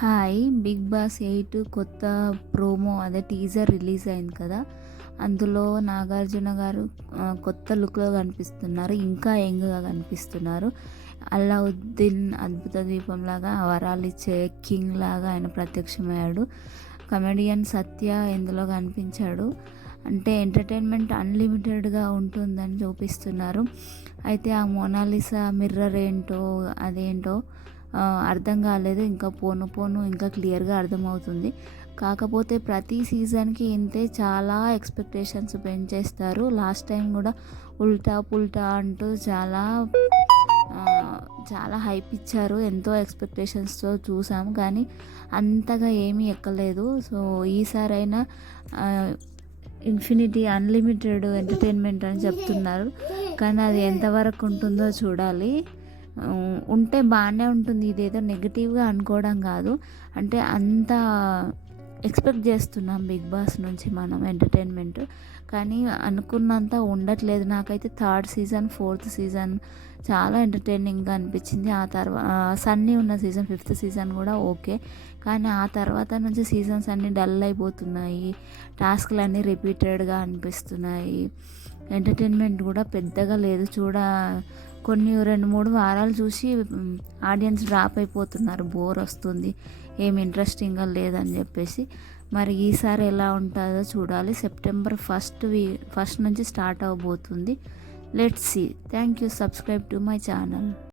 Hi! 'Big boss 8' కొత్త promo అదే teaser release అయింది కదా! అందులో నాగార్జున గారు కొత్త లుక్‌లో కనిపిస్తున్నారు. ఇంకా యంగ్‌గా కనిపిస్తున్నారు. అల్లావుద్దీన్ అద్భుత దీపంలాగా వరాలిచ్చే కింగ్‌లాగా ఆయన ప్రత్యక్షమయ్యాడు. కమెడియన్ సత్య ఇందులో కనిపించాడు. అంటే ఎంటర్‌టైన్‌మెంట్ అన్‌లిమిటెడ్‌గా ఉంటుందని చూపిస్తున్నారు. అయితే ఆ మోనాలిసా మిర్రర్ ఏంటో అదేంటో అర్థం కాలేదు. ఇంకా పోను పోను ఇంకా క్లియర్‌గా అర్థమవుతుంది. కాకపోతే ప్రతి సీజన్‌కి ఇంతే చాలా ఎక్స్‌పెక్టేషన్స్ పెంచేస్తారు. లాస్ట్ టైం కూడా ఉల్టా పుల్టా అంటూ చాలా హైప్ ఇచ్చారు. ఎంతో ఎక్స్‌పెక్టేషన్స్‌తో చూసాం. కానీ అంతగా ఏమీ ఎక్కలేదు. సో ఈసారైనా ఇన్ఫినిటీ అన్‌లిమిటెడ్ ఎంటర్‌టైన్‌మెంట్ అని చెప్తున్నారు. కానీ అది ఎంతవరకు ఉంటుందో చూడాలి. ఉంటే బాగానే ఉంటుంది. ఇదేదో నెగటివ్‌గా అనుకోవడం కాదు. అంటే అంత ఎక్స్‌పెక్ట్ చేస్తున్నాం 'బిగ్ బాస్' నుంచి మనం ఎంటర్‌టైన్‌మెంట్. కానీ అనుకున్నంత ఉండట్లేదు. నాకైతే థర్డ్ సీజన్, ఫోర్త్ సీజన్ చాలా ఎంటర్‌టైనింగ్‌గా అనిపించింది. సన్నీ ఉన్న సీజన్, ఫిఫ్త్ సీజన్ కూడా ఓకే. కానీ ఆ తర్వాత నుంచి సీజన్స్ అన్నీ డల్ అయిపోతున్నాయి. టాస్క్‌లన్నీ రిపీటెడ్‌గా అనిపిస్తున్నాయి. ఎంటర్‌టైన్‌మెంట్ కూడా పెద్దగా లేదు. కొన్ని 2, 3 వారాలు చూసి ఆడియన్స్ డ్రాప్ అయిపోతున్నారు. బోర్ వస్తుంది, ఏమి ఇంట్రెస్టింగ్‌గా లేదని చెప్పేసి. మరి ఈసారి ఎలా ఉంటుందో చూడాలి. సెప్టెంబర్ ఫస్ట్ నుంచి స్టార్ట్ అవ్వబోతుంది. Let's see. Thank you. Subscribe to my channel.